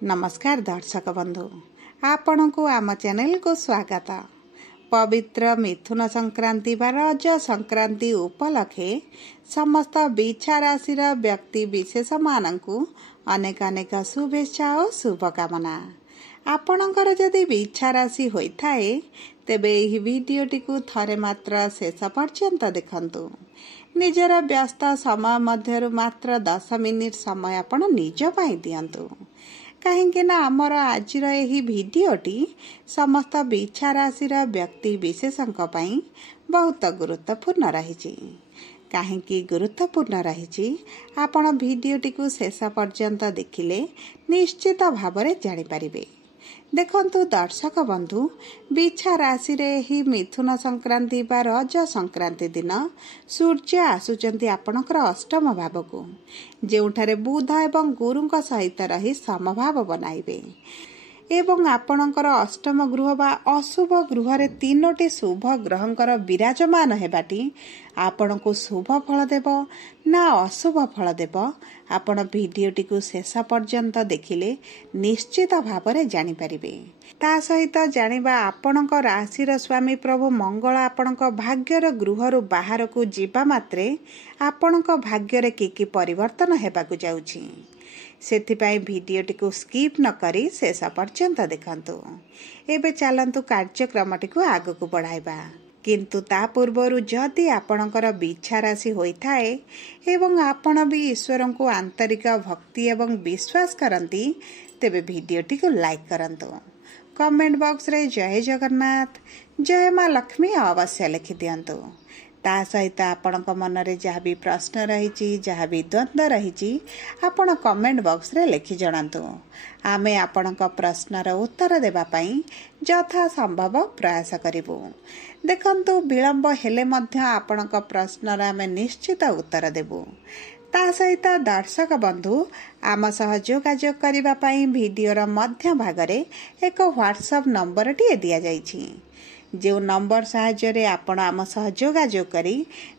नमस्कार दर्शक बंधु आपण को आम चैनल को स्वागत। पवित्र मिथुन संक्रांति व रज संक्रांति उपलक्षे समस्त बिछा राशि व्यक्ति विशेष मानकु अनेक अनेक शुभेच्छा और शुभकामना। आपणकर जदि बिछा राशि होइथाए तेबे एही वीडियोटी को थरे मात्र शेष पर्यंत देखंतु। निजर व्यस्त समय मध्यरु मात्र 10 मिनिट समय आपण निज पाई दियंतु। कहीं ना आमर आज भिडियोटी समस्त बिछा राशि व्यक्ति विशेषों बहुत गुरुत्वपूर्ण रही। कहीं गुरुत्वपूर्ण रही आपण भिडियोटी को शेष पर्यंत देखिले निश्चित भाव जानीपारे। देखंतु दर्शक बंधु, बिछा राशि रे मिथुन संक्रांति बा रज संक्रांति दिन सूर्य आसुचंती आपणकर अष्टम भाव को, जेउठारे बुध एवं गुरुंक सहित रही समभाव बनाइबे एवं आपणकर अष्टम गृह बा अशुभ गृह रे तीनोटी शुभ ग्रहंकर विराजमान हेबाटी आपण को शुभ फल देव ना अशुभ फल देव आपण भिडियोटी को शेष पर्यंत देखिले निश्चित भाव जानी परिबे। ता सहित जानिबा आपणक राशिर स्वामी प्रभु मंगल आपणक भाग्यर गृहरु बाहर को जीवा मात्रे आपणक भाग्यर की परिवर्तन हेबाकु जाउछि। सेथिपाई भिडियोटी को स्किप न करी शेष पर्यंत देखंतु। एबे चलंतु कार्यक्रमटी को आगकु बढ़ाइबा। किंतु ता पूर्वरु जदि आपणकर बिछा राशि होइथाए एवं आपण भी ईश्वर को आंतरिक भक्ति एवं विश्वास करंती तेबे भिडियोटी को लाइक करंतु। कमेंट बॉक्स रे जय जगन्नाथ जय मां लक्ष्मी अवश्य लिखि दियंतु। ता सहित आपणक मनरे जहाँ भी प्रश्न रही जहाँ भी द्वंद्व रही आपण कमेंट बॉक्स रे लिखि जणांतु। आमे आपणक प्रश्नर उत्तर देबा पई यथा संभव प्रयास करिवु। देखंतु विलंब हेले मध्य आपणक प्रश्नर आमे निश्चित उत्तर देबु। ता सहित दर्शक बंधु आम सह जोगाजोग करिबा पई भिडियोर मध्य भागरे एक व्हाट्सएप नंबर टी दिया जाइछि। जो नंबर साहाय्य आपण आम सह जोगाजोग करी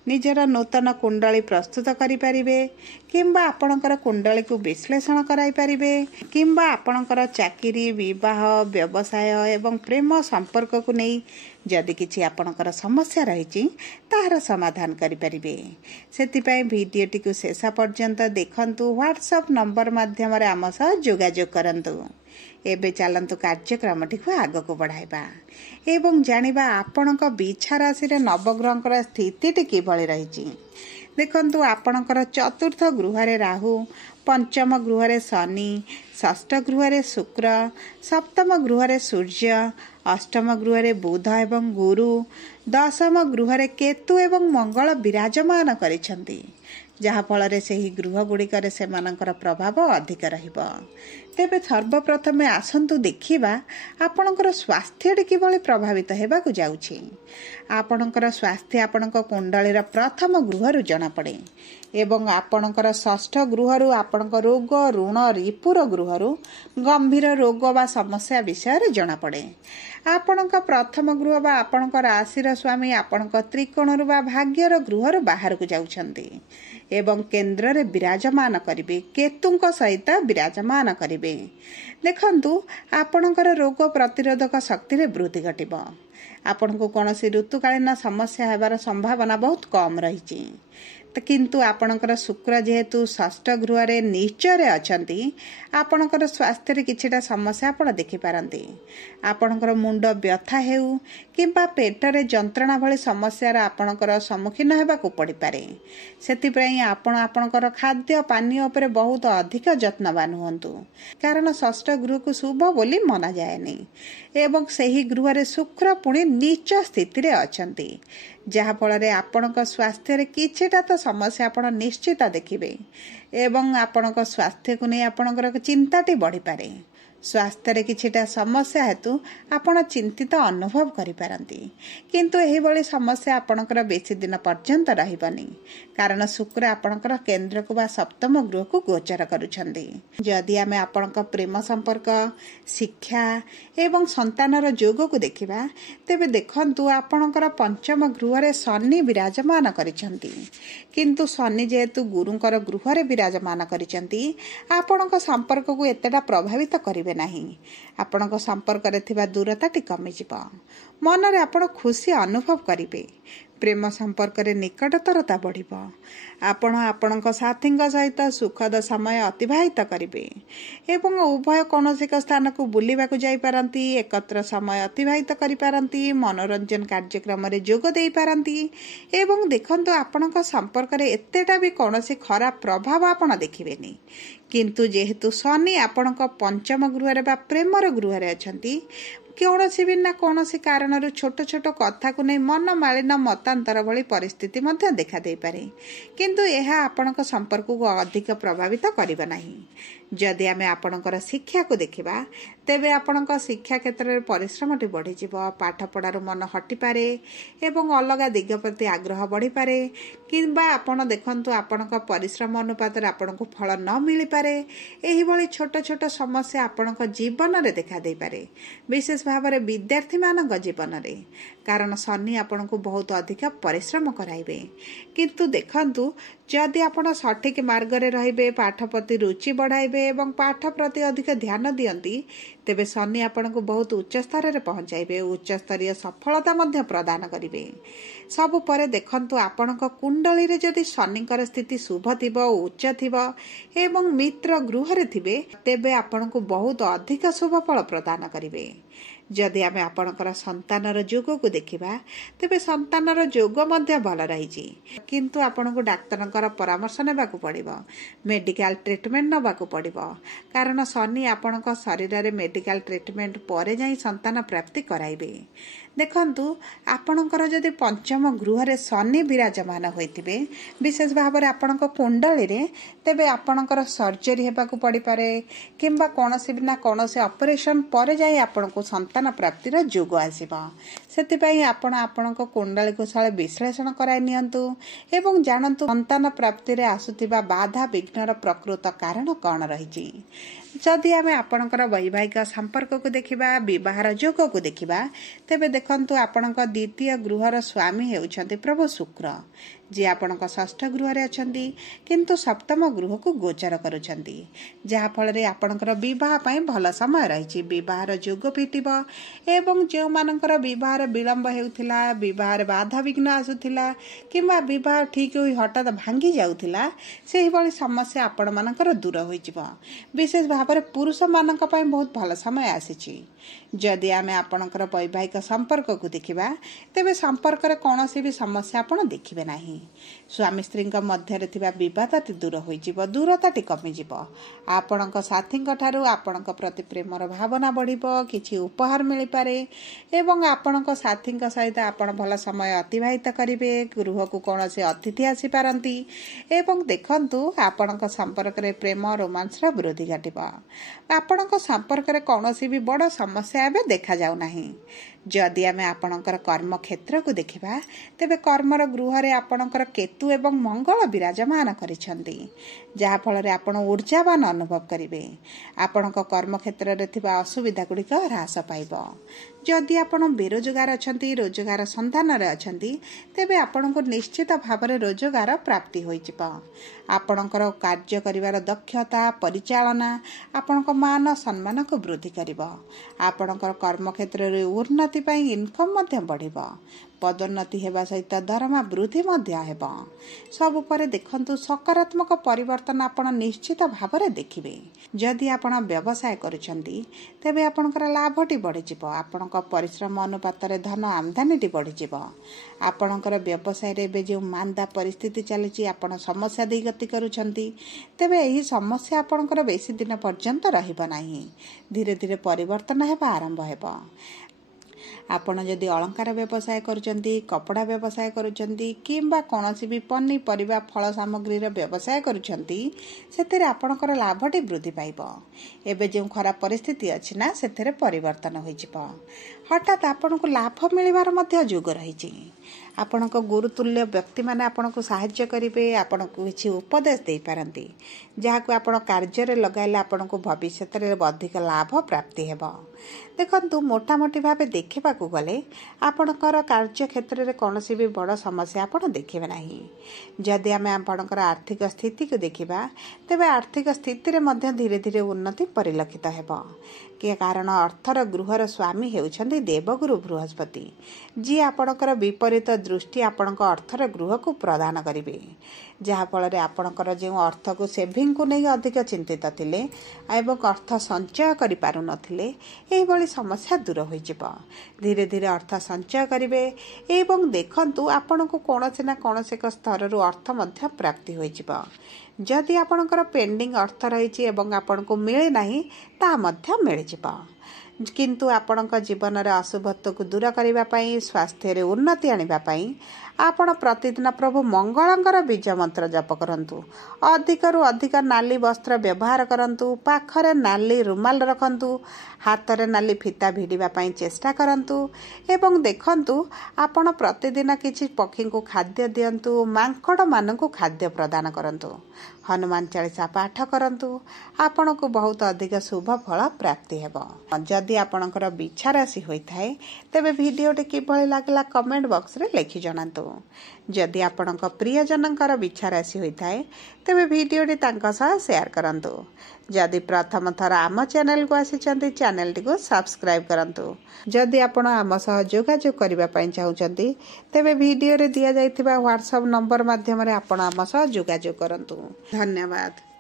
निजर नूतन कुंडली प्रस्तुत करि परिबे किंबा आपणकर कुंडली को विश्लेषण कराई परिबे किंबा आपणकर चाकरी विवाह व्यवसाय एवं प्रेम संपर्क को नहीं जदि किछि आपणकर समस्या रही तार समाधान करि परिबे। सेतिपई भिडियोटी को शेष पर्यंत देखंतु। व्हाट्सएप नंबर माध्यम रे आम सह जोगाजोग करंतु। एबे चलंतु कार्यक्रमटी को आगको बढ़ाइबा एवं जानिबा आपणक बिछा राशि रे नवग्रहंकर स्थिति किभଳି रहिछि। देखंतु आपणकर चतुर्थ गृह रे राहु, पंचम गृह रे शनि, षष्ठ गृह रे शुक्र, सप्तम गृह रे सूर्य, अष्टम गृह रे बुध एवं गुरु, दशम गृह रे केतु एवं मंगल विराजमान करिसंती, जहा फल रे सेही गृह गुड़िकर सेमानकर प्रभाव अधिक रहिबो। तेबे सर्वप्रथमे आसंतु देखिबा आपणकर स्वास्थ्य किभଳି प्रभावित हेबाकु जाउछि। आपणकर स्वास्थ्य आपणक कुंडलीर प्रथम गृहरु जଣା पड़े एवं आपणकर षष्ठ गृहरु आपणक रोग ऋण रिपुर गृहरु गंभीर रोग बा समस्या विषय जଣା पड़े। आपणक प्रथम गृह बा आपणक राशिर स्वामी आपणक त्रिकोणरु बा भाग्यर गृहरु बाहर को जाउछंती एवं केंद्र रे विराजमान करिवे, केतुंक सहित विराजमान करिवे। देखंतु आपणकर रोग प्रतिरोधक शक्ति रे वृद्धि घटिबो। आपनको कौनसी ऋतुकालीन समस्या हेबार संभावना बहुत कम रही। किंतु आपणकर शुक्र जेहेतु षष्ठ गृह रे नीचरे अछंती आपणकर स्वास्थ्य रे किछिटा समस्या आपण देखि पारंती। आपणकर मुंड व्यथा हेउ किंबा पेट रे जंत्रणा भली समस्या रे आपणकर सम्मुखीन हेबाकू पड़ी पारे। सेतिपई आपण आपणकर खाद्य पानीय उपरे बहुत अधिक यत्नवान हुंतु, कारण षष्ठ गृह को शुभ बोली मना जाएनी एवं सेही गृह रे शुक्र पुणी नीच स्थिति रे अछंती, जहा फल रे आपणक स्वास्थ्य रे किछिटा तो समस्या आपण निश्चित देखिबे एवं आपणक स्वास्थ्य को नहीं आपणकर चिंताटी बढ़ी पारे। स्वास्थ्य रे किछिटा समस्या हेतु आपण चिंतित अनुभव करि पारंती, किंतु एही बळी समस्या आपणकर बेसी दिन पर्यंत रहिबनी, कारण शुक्र आपणकर केंद्र को बा सप्तम गृह को गोचर करूछंती। जदि आमे आपणक प्रेम संपर्क, शिक्षा एवं संतानर जोग को देखिबा तेबे देखंतु आपणकर पंचम गृह रे शनि विराजमान करिछंती, किंतु शनि जेहेतु गुरुंकर गृह रे ବିରାଜମାନ କରିଛନ୍ତି ଆପଣଙ୍କ ସମ୍ପର୍କକୁ ଏତେଟା ପ୍ରଭାବିତ କରିବେ ନାହିଁ। ଆପଣଙ୍କ ସମ୍ପର୍କରେ ଥିବା ଦୂରତାଟି କମିଯିବ। ମନରେ ଆପଣ ଖୁସି ଅନୁଭବ କରିବେ। ପ୍ରେମ ସମ୍ପର୍କରେ ନିକଟତରତା ବଢ଼ିବ। ଆପଣ ଆପଣଙ୍କ ସାଥୀଙ୍କ ସହିତ ସୁଖଦ ସମୟ ଅତିବାହିତ କରିବେ ଏବଂ ଉଭୟ କୌଣସି ଏକ ସ୍ଥାନକୁ ବୁଲିବାକୁ ଯାଇପାରନ୍ତି, ଏକତ୍ର ସମୟ ଅତିବାହିତ କରିପାରନ୍ତି, ମନୋରଞ୍ଜନ କାର୍ଯ୍ୟକ୍ରମରେ ଯୋଗ ଦେଇପାରନ୍ତି ଏବଂ ଦେଖନ୍ତୁ ଆପଣଙ୍କ ସମ୍ପର୍କରେ ଏତେଟା ବି କୌଣସି ଖରାପ ପ୍ରଭାବ ଆପଣ ଦେଖିବେନି। କିନ୍ତୁ ଯେହେତୁ ଶନି ଆପଣଙ୍କ ପଞ୍ଚମ ଗୃହରେ ବା ପ୍ରେମର ଗୃହରେ ଅଛନ୍ତି, କୌଣସି ବି ନା କୌଣସି କାରଣରୁ ଛୋଟ ଛୋଟ କଥାକୁ ନେଇ ମନମାଳିନ ମତାନ୍ତର ଭଳି ପରିସ୍ଥିତି ମଧ୍ୟ ଦେଖାଦେଇପାରେ। କିନ୍ତୁ ଏହା ଆପଣଙ୍କ ସମ୍ପର୍କକୁ ଅଧିକ ପ୍ରଭାବିତ କରିବ ନାହିଁ। ଯଦି ଆମେ ଆପଣଙ୍କର ଶିକ୍ଷାକୁ ଦେଖିବା, ତେବେ ଆପଣଙ୍କ ଶିକ୍ଷା କ୍ଷେତ୍ରରେ ପରିଶ୍ରମଟି ବଢ଼ିଯିବ। ପାଠପଢ଼ାରୁ ମନ ହଟିପାରେ ଏବଂ ଅଲଗା ଦିଗ ପ୍ରତି ଆଗ୍ରହ ବଢ଼ିପାରେ, କିମ୍ବା ଆପଣ ଦେଖନ୍ତୁ ଆପଣଙ୍କ ପରିଶ୍ରମ ଅନୁପାତରେ ଆପଣଙ୍କୁ ଫଳ ନ ମିଳିପାରେ। ଏହିଭଳି ଛୋଟ ଛୋଟ ସମସ୍ୟା ଆପଣଙ୍କ ଜୀବନରେ ଦେଖାଦେଇପାରେ, ବିଶେଷ ଭାବରେ ବିଦ୍ୟାର୍ଥୀମାନଙ୍କ ଜୀବନରେ, କାରଣ ଶନି ଆପଣଙ୍କୁ ବହୁତ ଅଧିକ ପରିଶ୍ରମ କରାଇବେ। କିନ୍ତୁ ଦେଖନ୍ତୁ, ଯଦି ଆପଣ ସଠିକ ମାର୍ଗରେ ରହିବେ, ପାଠ ପ୍ରତି ରୁଚି ବଢ଼ାଇବେ ଏବଂ ପାଠ ପ୍ରତି ଅଧିକ ଧ୍ୟାନ ଦିଅନ୍ତି, ତେବେ ଶନି ଆପଣଙ୍କୁ ବହୁତ ଉଚ୍ଚ ସ୍ତରରେ ପହଞ୍ଚାଇବେ, ଉଚ୍ଚସ୍ତରୀୟ ସଫଳତା ମଧ୍ୟ ପ୍ରଦାନ କରିବେ। ସବୁ ପରେ ଦେଖନ୍ତୁ, ଆପଣଙ୍କ କୁଣ୍ଡଳୀରେ ଯଦି ଶନିଙ୍କର ସ୍ଥିତି ଶୁଭ ଥିବ, ଉଚ୍ଚ ଥିବ ଏବଂ ମିତ୍ର ଗୃହରେ ଥିବେ, ତେବେ ଆପଣଙ୍କୁ ବହୁତ ଅଧିକ ଶୁଭ ଫଳ ପ୍ରଦାନ କରିବେ। ଯଦି ଆମେ ଆପଣଙ୍କର ସନ୍ତାନର ଯୋଗକୁ ଦେଖିବା, ତେବେ ସନ୍ତାନର ଯୋଗ ମଧ୍ୟ ଭଲ ରହିଛି। କିନ୍ତୁ ଆପଣଙ୍କୁ ଡାକ୍ତରଙ୍କର ପରାମର୍ଶ ନେବାକୁ ପଡ଼ିବ, ମେଡିକାଲ ଟ୍ରିଟମେଣ୍ଟ ନେବାକୁ ପଡ଼ିବ, କାରଣ ଶନି ଆପଣଙ୍କ ଶରୀରରେ ମେଡିକାଲ ଟ୍ରିଟମେଣ୍ଟ ପରେ ଯାଇ ସନ୍ତାନ ପ୍ରାପ୍ତି କରାଇବେ। ଦେଖନ୍ତୁ, ଆପଣଙ୍କର ଯଦି ପଞ୍ଚମ ଗୃହରେ ଶନି ବିରାଜମାନ ହୋଇଥିବେ, ବିଶେଷ ଭାବରେ ଆପଣଙ୍କ କୁଣ୍ଡଳୀରେ, ତେବେ ଆପଣଙ୍କର ସର୍ଜରୀ ହେବାକୁ ପଡ଼ିପାରେ କିମ୍ବା କୌଣସି ନା କୌଣସି ଅପରେସନ ପରେ ଯାଇ ଆପଣଙ୍କୁ ସନ୍ତାନ ପ୍ରାପ୍ତିର ଯୋଗ ଆସିବ। ସେଥିପାଇଁ ଆପଣ ଆପଣଙ୍କ କୁଣ୍ଡଳୀକୁ ବିଶ୍ଳେଷଣ କରାଇ ନିଅନ୍ତୁ ଏବଂ ଜାଣନ୍ତୁ ସନ୍ତାନ ପ୍ରାପ୍ତିରେ ଆସୁଥିବା ବାଧା ବିଘ୍ନର ପ୍ରକୃତ କାରଣ କ'ଣ ରହିଛି। ଯଦି ଆମେ ଆପଣଙ୍କର ବୈବାହିକ ସମ୍ପର୍କକୁ ଦେଖିବା, ବିବାହର ଯୋଗକୁ ଦେଖିବା, ତେବେ ଦେଖନ୍ତୁ, ଆପଣଙ୍କ ଦ୍ୱିତୀୟ ଗୃହର ସ୍ୱାମୀ ହେଉଛନ୍ତି ପ୍ରଭୁ ଶୁକ୍ର, ଯିଏ ଆପଣଙ୍କ ଷଷ୍ଠ ଗୃହରେ ଅଛନ୍ତି କିନ୍ତୁ ସପ୍ତମ ଗୃହକୁ ଗୋଚର କରୁଛନ୍ତି, ଯାହାଫଳରେ ଆପଣଙ୍କର ବିବାହ ପାଇଁ ଭଲ ସମୟ ରହିଛି। ବିବାହର ଯୋଗ ଫିଟିବ ଏବଂ ଯେଉଁମାନଙ୍କର ବିବାହରେ ବିଳମ୍ବ ହେଉଥିଲା, ବିବାହରେ ବାଧାବିଘ୍ନ ଆସୁଥିଲା କିମ୍ବା ବିବାହ ଠିକ୍ ହୋଇ ହଠାତ୍ ଭାଙ୍ଗି ଯାଉଥିଲା, ସେହିଭଳି ସମସ୍ୟା ଆପଣମାନଙ୍କର ଦୂର ହୋଇଯିବ। ବିଶେଷ ଭାବରେ ପୁରୁଷମାନଙ୍କ ପାଇଁ ବହୁତ ଭଲ ସମୟ ଆସିଛି। ଯଦି ଆମେ ଆପଣଙ୍କର ବୈବାହିକ ସମ୍ପର୍କକୁ ଦେଖିବା, ତେବେ ସମ୍ପର୍କରେ କୌଣସି ବି ସମସ୍ୟା ଆପଣ ଦେଖିବେ ନାହିଁ। ସ୍ୱାମୀ ସ୍ତ୍ରୀଙ୍କ ମଧ୍ୟରେ ଥିବା ବିବାଦଟି ଦୂର ହୋଇଯିବ, ଦୂରତାଟି କମିଯିବ। ଆପଣଙ୍କ ସାଥୀଙ୍କ ଠାରୁ ଆପଣଙ୍କ ପ୍ରତି ପ୍ରେମର ଭାବନା ବଢ଼ିବ, କିଛି ଉପହାର ମିଳିପାରେ ଏବଂ ଆପଣଙ୍କ ସାଥୀଙ୍କ ସହିତ ଆପଣ ଭଲ ସମୟ ଅତିବାହିତ କରିବେ। ଗୃହକୁ କୌଣସି ଅତିଥି ଆସିପାରନ୍ତି ଏବଂ ଦେଖନ୍ତୁ, ଆପଣଙ୍କ ସମ୍ପର୍କରେ ପ୍ରେମ ରୋମାନ୍ସର ବୃଦ୍ଧି ଘଟିବ। ଆପଣଙ୍କ ସମ୍ପର୍କରେ କୌଣସି ବି ବଡ଼ ସମସ୍ୟା ଏବେ ଦେଖାଯାଉ ନାହିଁ। ଯଦି ଆମେ ଆପଣଙ୍କର କର୍ମକ୍ଷେତ୍ରକୁ ଦେଖିବା, ତେବେ କର୍ମର ଗୃହରେ ଆପଣଙ୍କର କେତୁ ଏବଂ ମଙ୍ଗଳ ବିରାଜମାନ କରିଛନ୍ତି, ଯାହାଫଳରେ ଆପଣ ଊର୍ଜାବାନ ଅନୁଭବ କରିବେ। ଆପଣଙ୍କ କର୍ମକ୍ଷେତ୍ରରେ ଥିବା ଅସୁବିଧା ଗୁଡ଼ିକ ହ୍ରାସ ପାଇବ। ଯଦି ଆପଣ ବେରୋଜଗାର ଅଛନ୍ତି, ରୋଜଗାର ସନ୍ଧାନରେ ଅଛନ୍ତି, ତେବେ ଆପଣଙ୍କୁ ନିଶ୍ଚିତ ଭାବରେ ରୋଜଗାର ପ୍ରାପ୍ତି ହୋଇଯିବ। ଆପଣଙ୍କର କାର୍ଯ୍ୟ କରିବାର ଦକ୍ଷତା, ପରିଚାଳନା ଆପଣଙ୍କ ମାନ ସମ୍ମାନକୁ ବୃଦ୍ଧି କରିବ। ଆପଣଙ୍କର କର୍ମକ୍ଷେତ୍ରରେ ଉନ୍ନତି ପାଇଁ ଇନକମ୍ ମଧ୍ୟ ବଢ଼ିବ। ପଦୋନ୍ନତି ହେବା ସହିତ ଦରମା ବୃଦ୍ଧି ମଧ୍ୟ ହେବ। ସବୁ ପରେ ଦେଖନ୍ତୁ, ସକାରାତ୍ମକ ପରିବର୍ତ୍ତନ ଆପଣ ନିଶ୍ଚିତ ଭାବରେ ଦେଖିବେ। ଯଦି ଆପଣ ବ୍ୟବସାୟ କରୁଛନ୍ତି, ତେବେ ଆପଣଙ୍କର ଲାଭଟି ବଢ଼ିଯିବ। ଆପଣଙ୍କ ପରିଶ୍ରମ ଅନୁପାତରେ ଧନ ଆମଦାନୀଟି ବଢ଼ିଯିବ। ଆପଣଙ୍କର ବ୍ୟବସାୟରେ ଏବେ ଯେଉଁ ମାନ୍ଦା ପରିସ୍ଥିତି ଚାଲିଛି, ଆପଣ ସମସ୍ୟା ଦେଇ ଗତି କରୁଛନ୍ତି, ତେବେ ଏହି ସମସ୍ୟା ଆପଣଙ୍କର ବେଶୀ ଦିନ ପର୍ଯ୍ୟନ୍ତ ରହିବ ନାହିଁ। ଧୀରେ ଧୀରେ ପରିବର୍ତ୍ତନ ହେବା ଆରମ୍ଭ ହେବ। ଆପଣ ଯଦି ଅଳଙ୍କାର ବ୍ୟବସାୟ କରୁଛନ୍ତି, କପଡ଼ା ବ୍ୟବସାୟ କରୁଛନ୍ତି କିମ୍ବା କୌଣସି ବି ପନିପରିବା ଫଳ ସାମଗ୍ରୀର ବ୍ୟବସାୟ କରୁଛନ୍ତି, ସେଥିରେ ଆପଣଙ୍କର ଲାଭଟି ବୃଦ୍ଧି ପାଇବ। ଏବେ ଯେଉଁ ଖରାପ ପରିସ୍ଥିତି ଅଛି ନା, ସେଥିରେ ପରିବର୍ତ୍ତନ ହୋଇଯିବ। ହଠାତ୍ ଆପଣଙ୍କୁ ଲାଭ ମିଳିବାର ମଧ୍ୟ ଯୋଗ ରହିଛି। ଆପଣଙ୍କ ଗୁରୁତୁଲ୍ୟ ବ୍ୟକ୍ତିମାନେ ଆପଣଙ୍କୁ ସାହାଯ୍ୟ କରିବେ, ଆପଣଙ୍କୁ କିଛି ଉପଦେଶ ଦେଇପାରନ୍ତି, ଯାହାକୁ ଆପଣ କାର୍ଯ୍ୟରେ ଲଗାଇଲେ ଆପଣଙ୍କୁ ଭବିଷ୍ୟତରେ ଅଧିକ ଲାଭ ପ୍ରାପ୍ତି ହେବ। ଦେଖନ୍ତୁ, ମୋଟାମୋଟି ଭାବେ ଦେଖିବାକୁ ଗଲେ ଆପଣଙ୍କର କାର୍ଯ୍ୟକ୍ଷେତ୍ରରେ କୌଣସି ବି ବଡ଼ ସମସ୍ୟା ଆପଣ ଦେଖିବେ ନାହିଁ। ଯଦି ଆମେ ଆପଣଙ୍କର ଆର୍ଥିକ ସ୍ଥିତିକୁ ଦେଖିବା, ତେବେ ଆର୍ଥିକ ସ୍ଥିତିରେ ମଧ୍ୟ ଧୀରେ ଧୀରେ ଉନ୍ନତି ପରିଲକ୍ଷିତ ହେବ। କାରଣ ଅର୍ଥର ଗୃହର ସ୍ୱାମୀ ହେଉଛନ୍ତି ଦେବଗୁରୁ ବୃହସ୍ପତି, ଯିଏ ଆପଣଙ୍କର ବିପରୀତ ଦୃଷ୍ଟି ଆପଣଙ୍କ ଅର୍ଥର ଗୃହକୁ ପ୍ରଦାନ କରିବେ, ଯାହାଫଳରେ ଆପଣଙ୍କର ଯେଉଁ ଅର୍ଥକୁ ସେଭିଂକୁ ନେଇ ଅଧିକ ଚିନ୍ତିତ ଥିଲେ ଏବଂ ଅର୍ଥ ସଞ୍ଚୟ କରିପାରୁନଥିଲେ, ଏହିଭଳି ସମସ୍ୟା ଦୂର ହୋଇଯିବ। ଧୀରେ ଧୀରେ ଅର୍ଥ ସଞ୍ଚୟ କରିବେ ଏବଂ ଦେଖନ୍ତୁ, ଆପଣଙ୍କୁ କୌଣସି ନା କୌଣସି ଏକ ସ୍ତରରୁ ଅର୍ଥ ମଧ୍ୟ ପ୍ରାପ୍ତି ହୋଇଯିବ। ଯଦି ଆପଣଙ୍କର ପେଣ୍ଡିଂ ଅର୍ଥ ରହିଛି ଏବଂ ଆପଣଙ୍କୁ ମିଳେ ନାହିଁ, ତାହା ମଧ୍ୟ ମିଳିଯିବ। କିନ୍ତୁ ଆପଣଙ୍କ ଜୀବନର ଅଶୁଭତ୍ୱକୁ ଦୂର କରିବା ପାଇଁ, ସ୍ୱାସ୍ଥ୍ୟରେ ଉନ୍ନତି ଆଣିବା ପାଇଁ ଆପଣ ପ୍ରତିଦିନ ପ୍ରଭୁ ମଙ୍ଗଳଙ୍କର ବୀଜ ମନ୍ତ୍ର ଜପ କରନ୍ତୁ। ଅଧିକରୁ ଅଧିକ ନାଲି ବସ୍ତ୍ର ବ୍ୟବହାର କରନ୍ତୁ, ପାଖରେ ନାଲି ରୁମାଲ ରଖନ୍ତୁ, ହାତରେ ନାଲି ଫିତା ଭିଡ଼ିବା ପାଇଁ ଚେଷ୍ଟା କରନ୍ତୁ ଏବଂ ଦେଖନ୍ତୁ, ଆପଣ ପ୍ରତିଦିନ କିଛି ପକ୍ଷୀଙ୍କୁ ଖାଦ୍ୟ ଦିଅନ୍ତୁ, ମାଙ୍କଡ଼ମାନଙ୍କୁ ଖାଦ୍ୟ ପ୍ରଦାନ କରନ୍ତୁ, ହନୁମାନ ଚାଳିଶା ପାଠ କରନ୍ତୁ। ଆପଣଙ୍କୁ ବହୁତ ଅଧିକ ଶୁଭ ଫଳ ପ୍ରାପ୍ତି ହେବ। ଯଦି ଆପଣଙ୍କର ବିଛା ରାଶି ହୋଇଥାଏ, ତେବେ ଭିଡ଼ିଓଟି କିଭଳି ଲାଗିଲା କମେଣ୍ଟ ବକ୍ସରେ ଲେଖି ଜଣାନ୍ତୁ। ଯଦି ଆପଣଙ୍କ ପ୍ରିୟଜନଙ୍କର ବିଛା ରାଶି ହୋଇଥାଏ, ତେବେ ଭିଡ଼ିଓଟି ତାଙ୍କ ସହ ସେୟାର କରନ୍ତୁ। ଯଦି ପ୍ରଥମ ଥର ଆମ ଚ୍ୟାନେଲକୁ ଆସିଛନ୍ତି, ଚ୍ୟାନେଲଟିକୁ ସବସ୍କ୍ରାଇବ୍ କରନ୍ତୁ। ଯଦି ଆପଣ ଆମ ସହ ଯୋଗାଯୋଗ କରିବା ପାଇଁ ଚାହୁଁଛନ୍ତି, ତେବେ ଭିଡ଼ିଓରେ ଦିଆଯାଇଥିବା ହ୍ୱାଟ୍ସଆପ୍ ନମ୍ବର ମାଧ୍ୟମରେ ଆପଣ ଆମ ସହ ଯୋଗାଯୋଗ କରନ୍ତୁ। ଧନ୍ୟବାଦ।